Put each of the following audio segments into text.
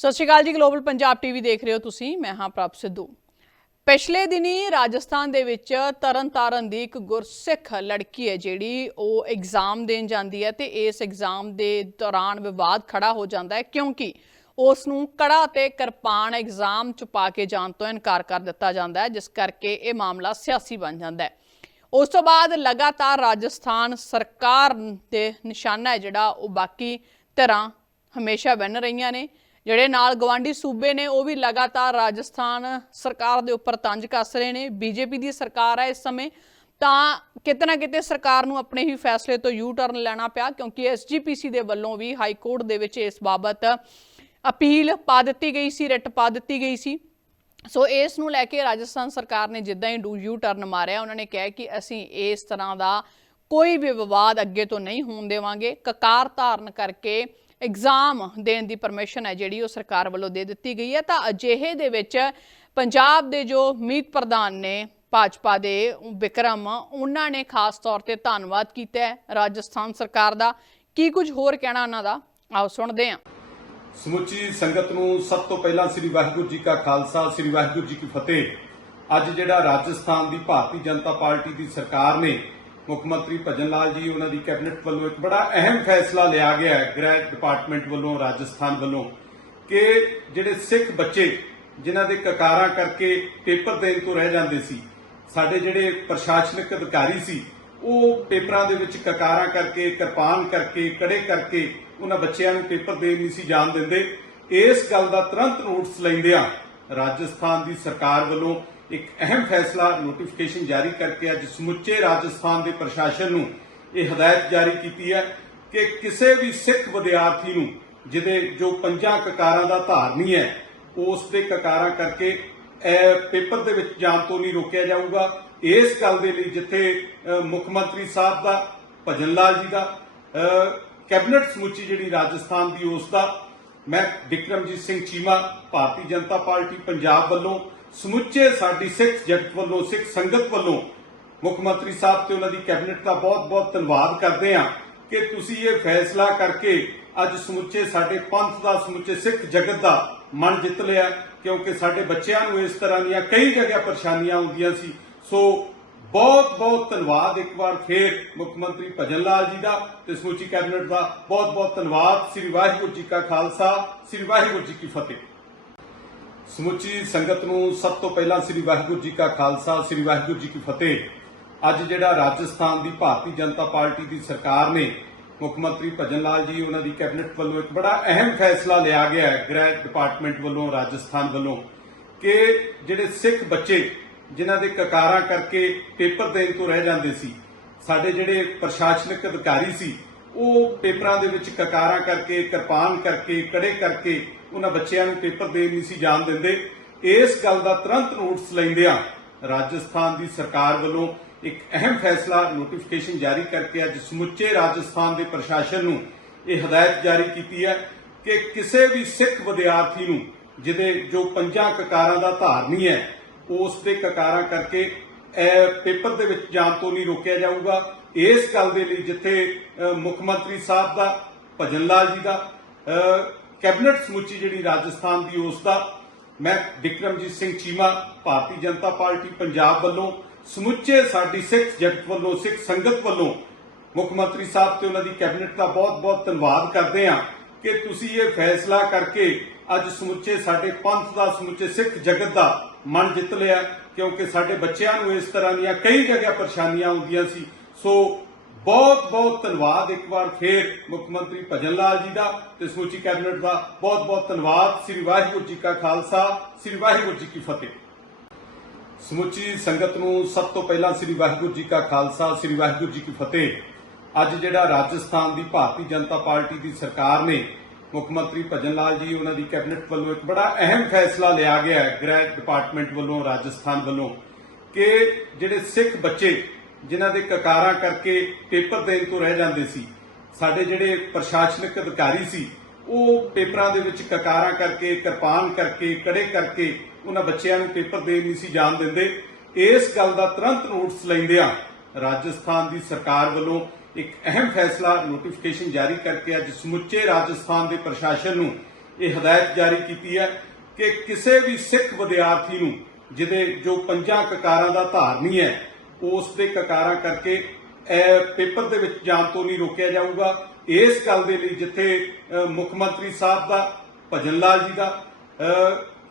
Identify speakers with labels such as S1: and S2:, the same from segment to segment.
S1: ਸਤਿ ਸ਼੍ਰੀ ਅਕਾਲ ਜੀ global Punjab TV ਦੇਖ ਰਹੇ ਹੋ ਤੁਸੀਂ, ਮੈਂ ਹਾਂ ਪ੍ਰਭ ਸਿੱਧੂ। ਪਿਛਲੇ ਦਿਨੀ ਰਾਜਸਥਾਨ ਦੇ ਵਿੱਚ ਤਰਨਤਾਰਨ ਦੀ ਇੱਕ ਗੁਰਸਿੱਖ ਲੜਕੀ ਹੈ, ਜਿਹੜੀ ਉਹ ਐਗਜ਼ਾਮ ਦੇਣ ਜਾਂਦੀ ਹੈ ਤੇ ਇਸ ਐਗਜ਼ਾਮ ਦੇ ਦੌਰਾਨ ਵਿਵਾਦ ਖੜਾ ਹੋ ਜਾਂਦਾ ਹੈ, ਕਿਉਂਕਿ ਉਸ ਨੂੰ ਕੜਾ ਤੇ ਕਿਰਪਾਨ ਐਗਜ਼ਾਮ ਚ ਪਾ ਕੇ ਜਾਣ ਤੋਂ ਇਨਕਾਰ ਕਰ ਦਿੱਤਾ ਜਾਂਦਾ ਹੈ, ਜਿਸ ਕਰਕੇ ਇਹ ਮਾਮਲਾ ਸਿਆਸੀ ਬਣ ਜਾਂਦਾ ਹੈ। ਉਸ ਤੋਂ ਬਾਅਦ ਲਗਾਤਾਰ ਰਾਜਸਥਾਨ ਸਰਕਾਰ ਦੇ ਨਿਸ਼ਾਨਾ ਹੈ, ਜਿਹੜਾ ਉਹ ਬਾਕੀ ਧਿਰਾਂ ਹਮੇਸ਼ਾ ਬਣ ਰਹੀਆਂ ਨੇ। ਜਿਹੜੇ ਨਾਲ ਗਵਾਂਡੀ ਸੂਬੇ ਨੇ, ਉਹ ਵੀ ਲਗਾਤਾਰ ਰਾਜਸਥਾਨ ਸਰਕਾਰ ਦੇ ਉੱਪਰ ਤੰਜ ਕੱਸ ਰਹੇ ਨੇ। ਬੀਜੇਪੀ ਦੀ ਸਰਕਾਰ ਹੈ ਇਸ ਸਮੇਂ, ਤਾਂ ਕਿਤੇ ਨਾ ਕਿਤੇ ਸਰਕਾਰ ਨੂੰ ਆਪਣੇ ਹੀ ਫੈਸਲੇ ਤੋਂ ਯੂ ਟਰਨ ਲੈਣਾ ਪਿਆ, ਕਿਉਂਕਿ ਐਸਜੀਪੀਸੀ ਦੇ ਵੱਲੋਂ ਵੀ ਹਾਈ ਕੋਰਟ ਦੇ ਵਿੱਚ ਇਸ ਬਾਬਤ ਅਪੀਲ ਪਾ ਦਿੱਤੀ ਗਈ ਸੀ, ਰਿਟ ਪਾ ਦਿੱਤੀ ਗਈ ਸੀ। ਸੋ ਇਸ ਨੂੰ ਲੈ ਕੇ ਰਾਜਸਥਾਨ ਸਰਕਾਰ ਨੇ ਜਿੱਦਾਂ ਹੀ ਡੂ ਯੂ ਟਰਨ ਮਾਰਿਆ, ਉਹਨਾਂ ਨੇ ਕਿਹਾ ਕਿ ਅਸੀਂ ਇਸ ਤਰ੍ਹਾਂ ਦਾ ਕੋਈ ਵੀ ਵਿਵਾਦ ਅੱਗੇ ਤੋਂ ਨਹੀਂ ਹੋਣ ਦੇਵਾਂਗੇ। ਕਕਾਰ ਧਾਰਨ ਕਰਕੇ ਐਗਜ਼ਾਮ ਦੇਣ ਦੀ ਪਰਮਿਸ਼ਨ ਹੈ ਜਿਹੜੀ ਉਹ ਸਰਕਾਰ ਵੱਲੋਂ ਦੇ ਦਿੱਤੀ ਗਈ ਹੈ। ਤਾਂ ਅਜਿਹੇ ਦੇ ਵਿੱਚ ਪੰਜਾਬ ਦੇ ਜੋ ਮੀਤ ਪ੍ਰਧਾਨ ਨੇ ਭਾਜਪਾ ਦੇ ਵਿਕਰਮ, ਉਹਨਾਂ ਨੇ ਖਾਸ ਤੌਰ ਤੇ ਧੰਨਵਾਦ ਕੀਤਾ ਹੈ ਰਾਜਸਥਾਨ ਸਰਕਾਰ ਦਾ। ਕੀ ਕੁਝ ਹੋਰ ਕਹਿਣਾ ਉਹਨਾਂ ਦਾ? ਆਓ ਸੁਣਦੇ ਹਾਂ।
S2: ਸਮੁੱਚੀ ਸੰਗਤ ਨੂੰ ਸਭ ਤੋਂ ਪਹਿਲਾਂ ਸ੍ਰੀ ਵਾਹਿਗੁਰੂ ਜੀ ਕਾ ਖਾਲਸਾ, ਸ੍ਰੀ ਵਾਹਿਗੁਰੂ ਜੀ ਕੀ ਫਤਿਹ। ਅੱਜ ਜਿਹੜਾ ਰਾਜਸਥਾਨ ਦੀ ਭਾਰਤੀ ਜਨਤਾ ਪਾਰਟੀ ਦੀ ਸਰਕਾਰ ਨੇ ਮੁੱਖ ਮੰਤਰੀ ਭਜਨ ਲਾਲ ਜੀ ਉਹਨਾਂ ਦੀ ਕੈਬਨਿਟ ਵੱਲੋਂ ਇੱਕ ਬੜਾ ਅਹਿਮ ਫੈਸਲਾ ਲਿਆ ਗਿਆ ਹੈ, ਗ੍ਰਹਿ ਡਿਪਾਰਟਮੈਂਟ ਵੱਲੋਂ, ਰਾਜਸਥਾਨ ਵੱਲੋਂ, ਕਿ ਜਿਹੜੇ ਸਿੱਖ ਬੱਚੇ ਜਿਨ੍ਹਾਂ ਦੇ ਕਕਾਰਾਂ ਕਰਕੇ ਪੇਪਰ ਦੇਣ ਤੋਂ ਰਹਿ ਜਾਂਦੇ ਸੀ, ਸਾਡੇ ਜਿਹੜੇ ਪ੍ਰਸ਼ਾਸਨਿਕ ਅਧਿਕਾਰੀ ਸੀ, ਉਹ ਪੇਪਰਾਂ ਦੇ ਵਿੱਚ ਕਕਾਰਾਂ ਕਰਕੇ, ਕਿਰਪਾਨ ਕਰਕੇ, ਕੜੇ ਕਰਕੇ ਉਹਨਾਂ ਬੱਚਿਆਂ ਨੂੰ ਪੇਪਰ ਦੇਣ ਨਹੀਂ ਸੀ ਜਾਣ ਦਿੰਦੇ। ਇਸ ਗੱਲ ਦਾ ਤੁਰੰਤ ਨੋਟਿਸ ਲੈਂਦਿਆਂ ਰਾਜਸਥਾਨ ਦੀ ਸਰਕਾਰ ਵੱਲੋਂ ਇੱਕ ਅਹਿਮ ਫੈਸਲਾ ਨੋਟੀਫਿਕੇਸ਼ਨ ਜਾਰੀ ਕਰਕੇ ਅੱਜ ਸਮੁੱਚੇ ਰਾਜਸਥਾਨ ਦੇ ਪ੍ਰਸ਼ਾਸਨ ਨੂੰ ਇਹ ਹਦਾਇਤ ਜਾਰੀ ਕੀਤੀ ਹੈ ਕਿ ਕਿਸੇ ਵੀ ਸਿੱਖ ਵਿਦਿਆਰਥੀ ਨੂੰ, ਜਿਹਦੇ ਜੋ ਪੰਜਾਂ ਕਕਾਰਾਂ ਦਾ ਧਾਰਨੀ ਹੈ, ਉਸ ਦੇ ਕਕਾਰਾਂ ਕਰਕੇ ਪੇਪਰ ਦੇ ਵਿੱਚ ਜਾਣ ਤੋਂ ਨਹੀਂ ਰੋਕਿਆ ਜਾਊਗਾ। ਇਸ ਗੱਲ ਦੇ ਲਈ ਜਿੱਥੇ ਮੁੱਖ ਮੰਤਰੀ ਸਾਹਿਬ ਦਾ, ਭਜਨ ਲਾਲ ਜੀ ਦਾ ਕੈਬਨਿਟ ਸਮੁੱਚੀ ਜਿਹੜੀ ਰਾਜਸਥਾਨ ਦੀ ਉਸ ਦਾ, ਮੈਂ ਵਿਕਰਮਜੀਤ ਸਿੰਘ ਚੀਮਾ, ਭਾਰਤੀ ਜਨਤਾ ਪਾਰਟੀ ਪੰਜਾਬ ਵੱਲੋਂ ਸਮੁੱਚੇ ਸਾਡੀ ਸਿੱਖ ਜਗਤ ਵੱਲੋਂ, ਸਿੱਖ ਸੰਗਤ ਵੱਲੋਂ ਮੁੱਖ ਮੰਤਰੀ ਸਾਹਿਬ ਤੇ ਉਹਨਾਂ ਦੀ ਕੈਬਨਿਟ ਦਾ ਬਹੁਤ-ਬਹੁਤ ਧੰਨਵਾਦ ਕਰਦੇ ਹਾਂ ਕਿ ਤੁਸੀਂ ਇਹ ਫੈਸਲਾ ਕਰਕੇ ਅੱਜ ਸਮੁੱਚੇ ਸਾਡੇ ਪੰਥ ਦਾ, ਸਮੁੱਚੇ ਸਿੱਖ ਜਗਤ ਦਾ ਮਨ ਜਿੱਤ ਲਿਆ, ਕਿਉਂਕਿ ਸਾਡੇ ਬੱਚਿਆਂ ਨੂੰ ਇਸ ਤਰ੍ਹਾਂ ਦੀਆਂ ਕਈ ਜਗ੍ਹਾ ਪਰੇਸ਼ਾਨੀਆਂ ਆਉਂਦੀਆਂ ਸੀ। ਸੋ ਬਹੁਤ-ਬਹੁਤ ਧੰਨਵਾਦ ਇੱਕ ਵਾਰ ਫੇਰ ਮੁੱਖ ਮੰਤਰੀ ਭਜਨ ਲਾਲ ਜੀ ਦਾ ਤੇ ਸਮੁੱਚੀ ਕੈਬਨਿਟ ਦਾ ਬਹੁਤ-ਬਹੁਤ ਧੰਨਵਾਦ। ਸ੍ਰੀ ਵਾਹਿਗੁਰੂ ਜੀ ਕਾ ਖਾਲਸਾ, ਸ੍ਰੀ ਵਾਹਿਗੁਰੂ ਜੀ ਕੀ ਫਤਿਹ। ਸਮੁੱਚੀ ਸੰਗਤ ਨੂੰ ਸਭ ਤੋਂ ਪਹਿਲਾਂ ਸ੍ਰੀ ਵਾਹਿਗੁਰੂ ਜੀ ਕਾ ਖਾਲਸਾ, ਸ੍ਰੀ ਵਾਹਿਗੁਰੂ ਜੀ ਕੀ ਫਤਿਹ। ਅੱਜ ਜਿਹੜਾ ਰਾਜਸਥਾਨ ਦੀ ਭਾਰਤੀ ਜਨਤਾ ਪਾਰਟੀ ਦੀ ਸਰਕਾਰ ਨੇ ਮੁੱਖ ਮੰਤਰੀ ਭਜਨ ਲਾਲ ਜੀ ਉਹਨਾਂ ਦੀ ਕੈਬਨਿਟ ਵੱਲੋਂ ਇੱਕ ਬੜਾ ਅਹਿਮ ਫੈਸਲਾ ਲਿਆ ਗਿਆ ਹੈ, ਗ੍ਰਹਿ ਡਿਪਾਰਟਮੈਂਟ ਵੱਲੋਂ, ਰਾਜਸਥਾਨ ਵੱਲੋਂ, ਕਿ ਜਿਹੜੇ ਸਿੱਖ ਬੱਚੇ ਜਿਨ੍ਹਾਂ ਦੇ ਕਕਾਰਾਂ ਕਰਕੇ ਪੇਪਰ ਦੇਣ ਤੋਂ ਰਹਿ ਜਾਂਦੇ ਸੀ, ਸਾਡੇ ਜਿਹੜੇ ਪ੍ਰਸ਼ਾਸਨਿਕ ਅਧਿਕਾਰੀ ਸੀ ਉਹ ਪੇਪਰਾਂ ਦੇ ਵਿੱਚ ਕਕਾਰਾਂ ਕਰਕੇ, ਕਿਰਪਾਨ ਕਰਕੇ, ਕੜੇ ਕਰਕੇ ਉਹਨਾਂ ਬੱਚਿਆਂ ਨੂੰ ਪੇਪਰ ਦੇ ਨਹੀਂ ਸੀ ਜਾਣ ਦਿੰਦੇ। ਇਸ ਗੱਲ ਦਾ ਤੁਰੰਤ ਨੋਟਿਸ ਲੈਂਦਿਆਂ ਰਾਜਸਥਾਨ ਦੀ ਸਰਕਾਰ ਵੱਲੋਂ ਇੱਕ ਅਹਿਮ ਫੈਸਲਾ ਨੋਟੀਫਿਕੇਸ਼ਨ ਜਾਰੀ ਕਰਕੇ ਅੱਜ ਸਮੁੱਚੇ ਰਾਜਸਥਾਨ ਦੇ ਪ੍ਰਸ਼ਾਸਨ ਨੂੰ ਇਹ ਹਦਾਇਤ ਜਾਰੀ ਕੀਤੀ ਹੈ ਕਿ ਕਿਸੇ ਵੀ ਸਿੱਖ ਵਿਦਿਆਰਥੀ ਨੂੰ, ਜਿਹਦੇ ਜੋ ਪੰਜਾਂ ਕਕਾਰਾਂ ਦਾ ਧਾਰਨੀ ਹੈ, ਉਸ ਦੇ ਕਕਾਰਾਂ ਕਰਕੇ ਪੇਪਰ ਦੇ ਵਿੱਚ ਜਾਣ ਤੋਂ ਨਹੀਂ ਰੋਕਿਆ ਜਾਊਗਾ। ਇਸ ਗੱਲ ਦੇ ਲਈ ਜਿੱਥੇ ਮੁੱਖ ਮੰਤਰੀ ਸਾਹਿਬ ਦਾ, ਭਜਨ ਲਾਲ ਜੀ ਦਾ ਕੈਬਨਿਟ ਸਮੁੱਚੀ ਜਿਹੜੀ ਰਾਜਸਥਾਨ ਦੀ ਉਸ ਦਾ, ਮੈਂ ਵਿਕਰਮਜੀਤ ਸਿੰਘ ਚੀਮਾ, ਭਾਰਤੀ ਜਨਤਾ ਪਾਰਟੀ ਪੰਜਾਬ ਵੱਲੋਂ, ਸਮੁੱਚੇ ਸਾਡੀ ਸਿੱਖ ਜਗਤ ਵੱਲੋਂ, ਸਿੱਖ ਸੰਗਤ ਵੱਲੋਂ, ਮੁੱਖ ਮੰਤਰੀ ਸਾਹਿਬ ਤੇ ਉਹਨਾਂ ਦੀ ਕੈਬਨਿਟ ਦਾ ਬਹੁਤ-ਬਹੁਤ ਧੰਨਵਾਦ ਕਰਦੇ ਹਾਂ ਕਿ ਤੁਸੀਂ ਇਹ ਫੈਸਲਾ ਕਰਕੇ ਅੱਜ ਸਮੁੱਚੇ ਸਾਡੇ ਪੰਥ ਦਾ, ਸਮੁੱਚੇ ਸਿੱਖ ਜਗਤ ਦਾ ਮਨ ਜਿੱਤ ਲਿਆ, ਕਿਉਂਕਿ ਸਾਡੇ ਬੱਚਿਆਂ ਨੂੰ ਇਸ ਤਰ੍ਹਾਂ ਦੀਆਂ ਕਈ ਜਗ੍ਹਾ ਪਰੇਸ਼ਾਨੀਆਂ ਆਉਂਦੀਆਂ ਸੀ। ਸੋ ਬਹੁਤ-ਬਹੁਤ ਧੰਨਵਾਦ ਇੱਕ ਵਾਰ ਫੇਰ ਮੁੱਖ ਮੰਤਰੀ ਭਜਨ ਲਾਲ ਜੀ ਦਾ ਤੇ ਸਮੁੱਚੀ ਕੈਬਨਿਟ ਦਾ ਬਹੁਤ-ਬਹੁਤ ਧੰਨਵਾਦ। ਸ੍ਰੀ ਵਾਹਿਗੁਰੂ ਜੀ ਕਾ ਖਾਲਸਾ, ਸ੍ਰੀ ਵਾਹਿਗੁਰੂ ਜੀ ਕੀ ਫਤਿਹ। ਸਮੁੱਚੀ ਸੰਗਤ ਨੂੰ ਸਭ ਤੋਂ ਪਹਿਲਾਂ ਸ੍ਰੀ ਵਾਹਿਗੁਰੂ ਜੀ ਕਾ ਖਾਲਸਾ, ਸ੍ਰੀ ਵਾਹਿਗੁਰੂ ਜੀ ਕੀ ਫਤਿਹ। ਅੱਜ ਜਿਹੜਾ ਰਾਜਸਥਾਨ ਦੀ ਭਾਰਤੀ ਜਨਤਾ ਪਾਰਟੀ ਦੀ ਸਰਕਾਰ ਨੇ ਮੁੱਖ ਮੰਤਰੀ ਭਜਨ ਲਾਲ ਜੀ ਉਹਨਾਂ ਦੀ ਕੈਬਨਿਟ ਵੱਲੋਂ ਇੱਕ ਬੜਾ ਅਹਿਮ ਫੈਸਲਾ ਲਿਆ ਗਿਆ ਹੈ, ਗ੍ਰਹਿ ਡਿਪਾਰਟਮੈਂਟ ਵੱਲੋਂ, ਰਾਜਸਥਾਨ ਵੱਲੋਂ ਕਿ ਜਿਹੜੇ ਸਿੱਖ ਬੱਚੇ ਜਿਨ੍ਹਾਂ ਦੇ ਕਕਾਰਾਂ ਕਰਕੇ ਪੇਪਰ ਦੇਣ ਤੋਂ ਰਹਿ ਜਾਂਦੇ ਸੀ। ਸਾਡੇ ਜਿਹੜੇ ਪ੍ਰਸ਼ਾਸਨਿਕ ਅਧਿਕਾਰੀ ਸੀ, ਉਹ ਪੇਪਰਾਂ ਦੇ ਵਿੱਚ ਕਕਾਰਾਂ ਕਰਕੇ, ਕਿਰਪਾਨ ਕਰਕੇ, ਕੜੇ ਕਰਕੇ ਉਹਨਾਂ ਬੱਚਿਆਂ ਨੂੰ ਪੇਪਰ ਦੇਣ ਨਹੀਂ ਸੀ ਜਾਣ ਦਿੰਦੇ। ਇਸ ਗੱਲ ਦਾ ਤੁਰੰਤ ਨੋਟਿਸ ਲੈਂਦਿਆਂ ਰਾਜਸਥਾਨ ਦੀ ਸਰਕਾਰ ਵੱਲੋਂ ਇੱਕ ਅਹਿਮ ਫੈਸਲਾ ਨੋਟੀਫਿਕੇਸ਼ਨ ਜਾਰੀ ਕਰਕੇ ਅੱਜ ਸਮੁੱਚੇ ਰਾਜਸਥਾਨ ਦੇ ਪ੍ਰਸ਼ਾਸਨ ਨੂੰ ਇਹ ਹਦਾਇਤ ਜਾਰੀ ਕੀਤੀ ਹੈ ਕਿ ਕਿਸੇ ਵੀ ਸਿੱਖ ਵਿਦਿਆਰਥੀ ਨੂੰ, ਜਿਹਦੇ ਜੋ ਪੰਜਾਂ ਕਕਾਰਾਂ ਦਾ ਧਾਰਨੀ ਹੈ ਉਸ ਦੇ ਕਕਾਰਾਂ ਕਰਕੇ ਪੇਪਰ ਦੇ ਵਿੱਚ ਜਾਣ ਤੋਂ ਨਹੀਂ ਰੋਕਿਆ ਜਾਊਗਾ। ਇਸ ਗੱਲ ਦੇ ਲਈ ਜਿੱਥੇ ਮੁੱਖ ਮੰਤਰੀ ਸਾਹਿਬ ਦਾ, ਭਜਨ ਲਾਲ ਜੀ ਦਾ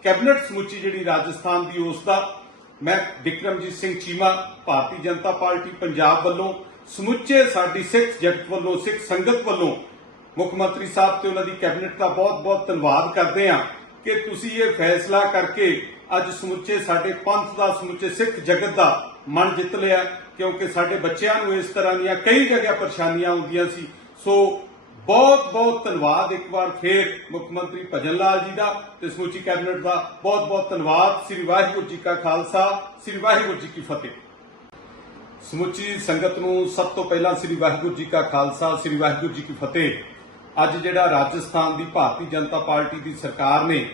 S2: ਕੈਬਨਿਟ ਸਮੁੱਚੀ ਜਿਹੜੀ ਰਾਜਸਥਾਨ ਦੀ ਉਸ ਦਾ, ਮੈਂ ਵਿਕਰਮਜੀਤ ਸਿੰਘ ਚੀਮਾ, ਭਾਰਤੀ ਜਨਤਾ ਪਾਰਟੀ ਪੰਜਾਬ ਵੱਲੋਂ, ਸਮੁੱਚੇ ਸਾਡੀ ਸਿੱਖ ਜਗਤ ਵੱਲੋਂ, ਸਿੱਖ ਸੰਗਤ ਵੱਲੋਂ ਮੁੱਖ ਮੰਤਰੀ ਸਾਹਿਬ ਤੇ ਉਹਨਾਂ ਦੀ ਕੈਬਨਿਟ ਦਾ ਬਹੁਤ-ਬਹੁਤ ਧੰਨਵਾਦ ਕਰਦੇ ਹਾਂ। ਕਿ ਤੁਸੀਂ ਇਹ ਫੈਸਲਾ ਕਰਕੇ ਅੱਜ ਸਮੁੱਚੇ ਸਾਡੇ ਪੰਥ ਦਾ, ਸਮੁੱਚੇ ਸਿੱਖ ਜਗਤ ਦਾ ਮਨ ਜਿੱਤ ਲਿਆ, ਕਿਉਂਕਿ ਸਾਡੇ ਬੱਚਿਆਂ ਨੂੰ ਇਸ ਤਰ੍ਹਾਂ ਦੀਆਂ ਕਈ ਜਗ੍ਹਾ ਪਰੇਸ਼ਾਨੀਆਂ ਆਉਂਦੀਆਂ ਸੀ। ਸੋ ਬਹੁਤ-ਬਹੁਤ ਧੰਨਵਾਦ ਇੱਕ ਵਾਰ ਫੇਰ ਮੁੱਖ ਮੰਤਰੀ ਭਜਨ ਲਾਲ ਜੀ ਦਾ ਤੇ ਸਮੁੱਚੀ ਕੈਬਨਿਟ ਦਾ। ਬਹੁਤ-ਬਹੁਤ ਧੰਨਵਾਦ। ਸ੍ਰੀ ਵਾਹਿਗੁਰੂ ਜੀ ਕਾ ਖਾਲਸਾ, ਸ੍ਰੀ ਵਾਹਿਗੁਰੂ ਜੀ ਕੀ ਫਤਿਹ। ਸਮੁੱਚੀ ਸੰਗਤ ਨੂੰ ਸਭ ਤੋਂ ਪਹਿਲਾਂ ਸ੍ਰੀ ਵਾਹਿਗੁਰੂ ਜੀ ਕਾ ਖਾਲਸਾ, ਸ੍ਰੀ ਵਾਹਿਗੁਰੂ ਜੀ ਕੀ ਫਤਿਹ। ਅੱਜ ਜਿਹੜਾ ਰਾਜਸਥਾਨ ਦੀ ਭਾਰਤੀ ਜਨਤਾ ਪਾਰਟੀ ਦੀ ਸਰਕਾਰ ਨੇ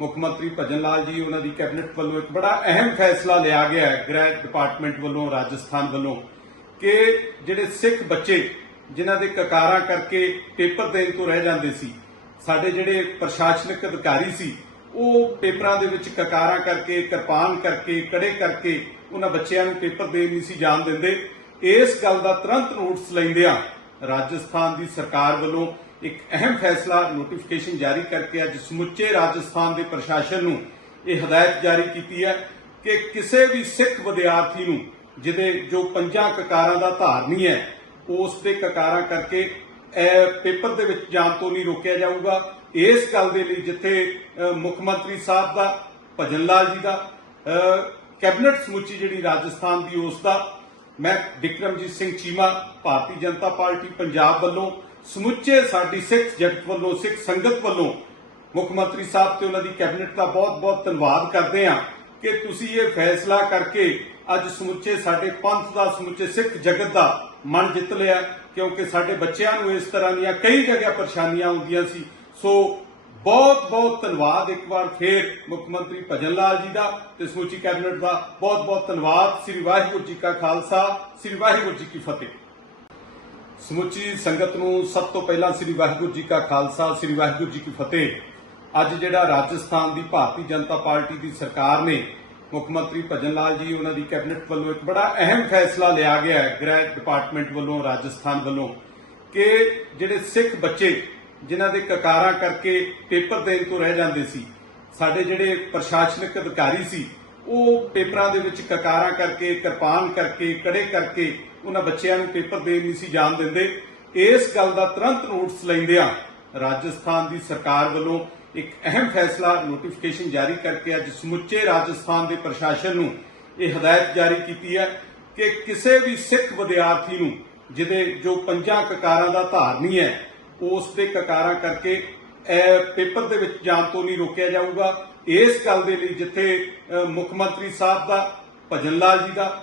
S2: ਮੁੱਖ ਮੰਤਰੀ ਭਜਨ ਲਾਲ ਜੀ ਉਹਨਾਂ ਦੀ ਕੈਬਨਿਟ ਵੱਲੋਂ ਇੱਕ ਬੜਾ ਅਹਿਮ ਫੈਸਲਾ ਲਿਆ ਗਿਆ ਹੈ, ਗ੍ਰਹਿ ਡਿਪਾਰਟਮੈਂਟ ਵੱਲੋਂ, ਰਾਜਸਥਾਨ ਵੱਲੋਂ, ਕਿ ਜਿਹੜੇ ਸਿੱਖ ਬੱਚੇ ਜਿਨ੍ਹਾਂ ਦੇ ਕਕਾਰਾਂ ਕਰਕੇ ਪੇਪਰ ਦੇਣ ਤੋਂ ਰਹਿ ਜਾਂਦੇ ਸੀ, ਸਾਡੇ ਜਿਹੜੇ ਪ੍ਰਸ਼ਾਸਨਿਕ ਅਧਿਕਾਰੀ ਸੀ, ਉਹ ਪੇਪਰਾਂ ਦੇ ਵਿੱਚ ਕਕਾਰਾਂ ਕਰਕੇ, ਕਿਰਪਾਨ ਕਰਕੇ, ਕੜੇ ਕਰਕੇ ਉਹਨਾਂ ਬੱਚਿਆਂ ਨੂੰ ਪੇਪਰ ਦੇਣ ਨਹੀਂ ਸੀ ਜਾਣ ਦਿੰਦੇ। ਇਸ ਗੱਲ ਦਾ ਤੁਰੰਤ ਨੋਟਿਸ ਲੈਂਦਿਆਂ ਰਾਜਸਥਾਨ ਦੀ ਸਰਕਾਰ ਵੱਲੋਂ ਇੱਕ ਅਹਿਮ ਫੈਸਲਾ ਨੋਟੀਫਿਕੇਸ਼ਨ ਜਾਰੀ ਕਰਕੇ ਅੱਜ ਸਮੁੱਚੇ ਰਾਜਸਥਾਨ ਦੇ ਪ੍ਰਸ਼ਾਸਨ ਨੂੰ ਇਹ ਹਦਾਇਤ ਜਾਰੀ ਕੀਤੀ ਹੈ ਕਿ ਕਿਸੇ ਵੀ ਸਿੱਖ ਵਿਦਿਆਰਥੀ ਨੂੰ, ਜਿਹਦੇ ਜੋ ਪੰਜਾਂ ਕਕਾਰਾਂ ਦਾ ਧਾਰਨੀ ਹੈ, ਉਸ ਦੇ ਕਕਾਰਾਂ ਕਰਕੇ ਪੇਪਰ ਦੇ ਵਿੱਚ ਜਾਣ ਤੋਂ ਨਹੀਂ ਰੋਕਿਆ ਜਾਊਗਾ। ਇਸ ਗੱਲ ਦੇ ਲਈ ਜਿੱਥੇ ਮੁੱਖ ਮੰਤਰੀ ਸਾਹਿਬ ਦਾ, ਭਜਨ ਲਾਲ ਜੀ ਦਾ ਕੈਬਨਿਟ ਸਮੁੱਚੀ ਜਿਹੜੀ ਰਾਜਸਥਾਨ ਦੀ ਉਸ ਦਾ, ਮੈਂ ਵਿਕਰਮਜੀਤ ਸਿੰਘ ਚੀਮਾ, ਭਾਰਤੀ ਜਨਤਾ ਪਾਰਟੀ ਪੰਜਾਬ ਵੱਲੋਂ ਸਮੁੱਚੇ ਸਾਡੀ ਸਿੱਖ ਜਗਤ ਵੱਲੋਂ, ਸਿੱਖ ਸੰਗਤ ਵੱਲੋਂ ਮੁੱਖ ਮੰਤਰੀ ਸਾਹਿਬ ਤੇ ਉਹਨਾਂ ਦੀ ਕੈਬਨਿਟ ਦਾ ਬਹੁਤ-ਬਹੁਤ ਧੰਨਵਾਦ ਕਰਦੇ ਹਾਂ ਕਿ ਤੁਸੀਂ ਇਹ ਫੈਸਲਾ ਕਰਕੇ ਅੱਜ ਸਮੁੱਚੇ ਸਾਡੇ ਪੰਥ ਦਾ, ਸਮੁੱਚੇ ਸਿੱਖ ਜਗਤ ਦਾ ਮਨ ਜਿੱਤ ਲਿਆ, ਕਿਉਂਕਿ ਸਾਡੇ ਬੱਚਿਆਂ ਨੂੰ ਇਸ ਤਰ੍ਹਾਂ ਦੀਆਂ ਕਈ ਜਗ੍ਹਾ ਪਰੇਸ਼ਾਨੀਆਂ ਆਉਂਦੀਆਂ ਸੀ। ਸੋ ਬਹੁਤ-ਬਹੁਤ ਧੰਨਵਾਦ ਇੱਕ ਵਾਰ ਫੇਰ ਮੁੱਖ ਮੰਤਰੀ ਭਜਨ ਲਾਲ ਜੀ ਦਾ ਤੇ ਸਮੁੱਚੀ ਕੈਬਨਿਟ ਦਾ ਬਹੁਤ-ਬਹੁਤ ਧੰਨਵਾਦ। ਸ੍ਰੀ ਵਾਹਿਗੁਰੂ ਜੀ ਕਾ ਖਾਲਸਾ, ਸ੍ਰੀ ਵਾਹਿਗੁਰੂ ਜੀ ਕੀ ਫਤਿਹ। ਸਮੁੱਚੀ ਸੰਗਤ ਨੂੰ ਸਭ ਤੋਂ ਪਹਿਲਾਂ ਸ੍ਰੀ ਵਾਹਿਗੁਰੂ ਜੀ ਕਾ ਖਾਲਸਾ, ਸ੍ਰੀ ਵਾਹਿਗੁਰੂ ਜੀ ਕੀ ਫਤਿਹ। ਅੱਜ ਜਿਹੜਾ ਰਾਜਸਥਾਨ ਦੀ ਭਾਰਤੀ ਜਨਤਾ ਪਾਰਟੀ ਦੀ ਸਰਕਾਰ ਨੇ ਮੁੱਖ ਮੰਤਰੀ ਭਜਨ ਲਾਲ ਜੀ, ਉਹਨਾਂ ਦੀ ਕੈਬਨਿਟ ਵੱਲੋਂ ਇੱਕ ਬੜਾ ਅਹਿਮ ਫੈਸਲਾ ਲਿਆ ਗਿਆ ਹੈ, ਗ੍ਰਹਿ ਡਿਪਾਰਟਮੈਂਟ ਵੱਲੋਂ, ਰਾਜਸਥਾਨ ਵੱਲੋਂ, ਕਿ ਜਿਹੜੇ ਸਿੱਖ ਬੱਚੇ ਜਿਨ੍ਹਾਂ ਦੇ ਕਕਾਰਾਂ ਕਰਕੇ ਪੇਪਰ ਦੇਣ ਤੋਂ ਰਹਿ ਜਾਂਦੇ ਸੀ, ਸਾਡੇ ਜਿਹੜੇ ਪ੍ਰਸ਼ਾਸਨਿਕ ਅਧਿਕਾਰੀ ਸੀ ਉਹ ਪੇਪਰਾਂ ਦੇ ਵਿੱਚ ਕਕਾਰਾਂ ਕਰਕੇ, ਕਿਰਪਾਨ ਕਰਕੇ, ਕੜੇ ਕਰਕੇ ਉਹਨਾਂ ਬੱਚਿਆਂ ਨੂੰ ਪੇਪਰ ਦੇਣ ਨਹੀਂ ਸੀ ਜਾਣ ਦਿੰਦੇ। ਇਸ ਗੱਲ ਦਾ ਤੁਰੰਤ ਨੋਟਿਸ ਲੈਂਦਿਆਂ ਰਾਜਸਥਾਨ ਦੀ ਸਰਕਾਰ ਵੱਲੋਂ ਇੱਕ ਅਹਿਮ ਫੈਸਲਾ ਨੋਟੀਫਿਕੇਸ਼ਨ ਜਾਰੀ ਕਰਕੇ ਅੱਜ ਸਮੁੱਚੇ ਰਾਜਸਥਾਨ ਦੇ ਪ੍ਰਸ਼ਾਸਨ ਨੂੰ ਇਹ ਹਦਾਇਤ ਜਾਰੀ ਕੀਤੀ ਹੈ ਕਿ ਕਿਸੇ ਵੀ ਸਿੱਖ ਵਿਦਿਆਰਥੀ ਨੂੰ, ਜਿਹਦੇ ਜੋ ਪੰਜਾਂ ਕਕਾਰਾਂ ਦਾ ਧਾਰਨੀ ਹੈ, ਉਸ ਦੇ ਕਕਾਰਾਂ ਕਰਕੇ ਪੇਪਰ ਦੇ ਵਿੱਚ ਜਾਣ ਤੋਂ ਨਹੀਂ ਰੋਕਿਆ ਜਾਊਗਾ। ਇਸ ਗੱਲ ਦੇ ਲਈ ਜਿੱਥੇ ਮੁੱਖ ਮੰਤਰੀ ਸਾਹਿਬ ਦਾ, ਭਜਨ ਲਾਲ ਜੀ ਦਾ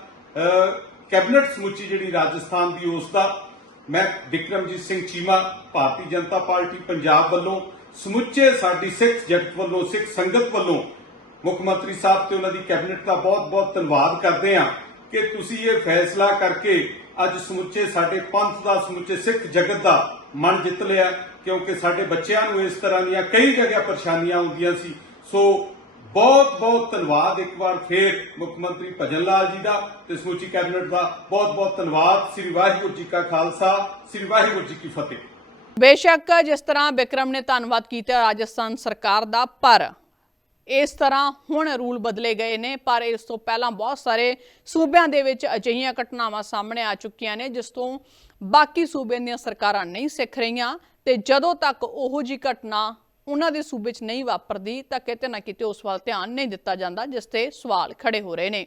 S2: ਕੈਬਨਿਟ ਸਮੁੱਚੀ ਜਿਹੜੀ ਰਾਜਸਥਾਨ ਦੀ ਉਸ ਦਾ, ਮੈਂ ਵਿਕਰਮਜੀਤ ਸਿੰਘ ਚੀਮਾ, ਭਾਰਤੀ ਜਨਤਾ ਪਾਰਟੀ ਪੰਜਾਬ ਵੱਲੋਂ, ਸਮੁੱਚੇ ਸਾਡੀ ਸਿੱਖ ਜਗਤ ਵੱਲੋਂ, ਸਿੱਖ ਸੰਗਤ ਵੱਲੋਂ ਮੁੱਖ ਮੰਤਰੀ ਸਾਹਿਬ ਤੇ ਉਹਨਾਂ ਦੀ ਕੈਬਨਿਟ ਦਾ ਬਹੁਤ-ਬਹੁਤ ਧੰਨਵਾਦ ਕਰਦੇ ਹਾਂ ਕਿ ਤੁਸੀਂ ਇਹ ਫੈਸਲਾ ਕਰਕੇ ਅੱਜ ਸਮੁੱਚੇ ਸਾਡੇ ਪੰਥ ਦਾ, ਸਮੁੱਚੇ ਸਿੱਖ ਜਗਤ ਦਾ ਮਨ ਜਿੱਤ ਲਿਆ, ਕਿਉਂਕਿ ਸਾਡੇ ਬੱਚਿਆਂ ਨੂੰ ਇਸ ਤਰ੍ਹਾਂ ਦੀਆਂ ਕਈ ਜਗ੍ਹਾ ਪਰੇਸ਼ਾਨੀਆਂ ਆਉਂਦੀਆਂ ਸੀ। ਸੋ ਬਹੁਤ-ਬਹੁਤ ਧੰਨਵਾਦ ਇੱਕ ਵਾਰ ਫੇਰ ਮੁੱਖ ਮੰਤਰੀ ਭਜਨ ਲਾਲ ਜੀ ਦਾ ਤੇ ਸਮੁੱਚੀ ਕੈਬਨਿਟ ਦਾ ਬਹੁਤ-ਬਹੁਤ ਧੰਨਵਾਦ। ਸ੍ਰੀ ਵਾਹਿਗੁਰੂ ਜੀ ਕਾ ਖਾਲਸਾ, ਸ੍ਰੀ ਵਾਹਿਗੁਰੂ ਜੀ ਕੀ ਫਤਿਹ।
S1: ਬੇਸ਼ੱਕ ਜਿਸ ਤਰ੍ਹਾਂ ਵਿਕਰਮ ਨੇ ਧੰਨਵਾਦ ਕੀਤਾ, ਰਾਜਸਥਾਨ ਸਰਕਾਰ ਦਾ, ਪਰ ਇਸ ਤਰ੍ਹਾਂ ਹੁਣ ਰੂਲ ਬਦਲੇ ਗਏ ਨੇ, ਪਰ ਇਸ ਤੋਂ ਪਹਿਲਾਂ ਬਹੁਤ ਸਾਰੇ ਸੂਬਿਆਂ ਦੇ ਵਿੱਚ ਅਜਿਹੀਆਂ ਘਟਨਾਵਾਂ ਸਾਹਮਣੇ ਆ ਚੁੱਕੀਆਂ ਨੇ, ਜਿਸ ਤੋਂ ਬਾਕੀ ਸੂਬਿਆਂ ਦੀਆਂ ਸਰਕਾਰਾਂ ਨਹੀਂ ਸਿੱਖ ਰਹੀਆਂ, ਤੇ ਜਦੋਂ ਤੱਕ ਉਹੋ ਜੀ ਘਟਨਾ ਉਹਨਾਂ ਦੇ ਸੂਬੇ 'ਚ ਨਹੀਂ ਵਾਪਰਦੀ ਤਾਂ ਕਿਤੇ ਨਾ ਕਿਤੇ ਉਸ ਵੱਲ ਧਿਆਨ ਨਹੀਂ ਦਿੱਤਾ ਜਾਂਦਾ, ਜਿਸ ਤੇ ਸਵਾਲ ਖੜੇ ਹੋ ਰਹੇ ਨੇ।